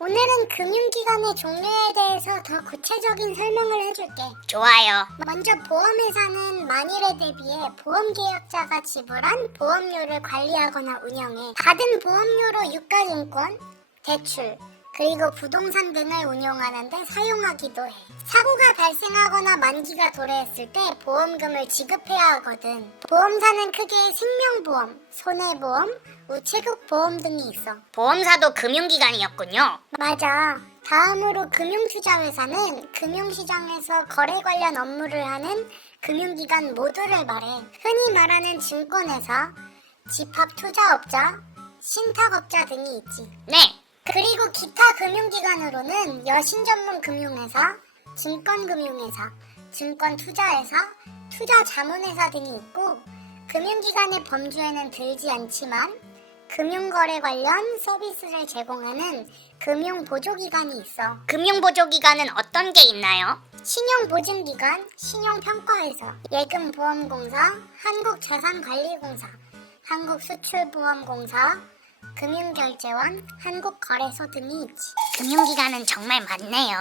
오늘은 금융기관의 종류에 대해서 더 구체적인 설명을 해줄게. 좋아요. 먼저 보험회사는 만일에 대비해 보험계약자가 지불한 보험료를 관리하거나 운영해 받은 보험료로 유가증권, 대출, 그리고 부동산 등을 운용하는데 사용하기도 해. 사고가 발생하거나 만기가 도래했을 때 보험금을 지급해야 하거든. 보험사는 크게 생명보험, 손해보험, 우체국 보험 등이 있어. 보험사도 금융기관이었군요. 맞아. 다음으로 금융투자회사는 금융시장에서 거래 관련 업무를 하는 금융기관 모두를 말해. 흔히 말하는 증권회사, 집합투자업자, 신탁업자 등이 있지. 네. 그리고 기타 금융기관으로는 여신 전문 금융회사, 증권금융회사, 증권투자회사, 투자자문회사 등이 있고 금융기관의 범주에는 들지 않지만 금융거래 관련 서비스를 제공하는 금융보조기관이 있어. 금융보조기관은 어떤 게 있나요? 신용보증기관, 신용평가회사, 예금보험공사, 한국자산관리공사, 한국수출보험공사, 금융결제원, 한국거래소 등이 있지. 금융기관은 정말 많네요.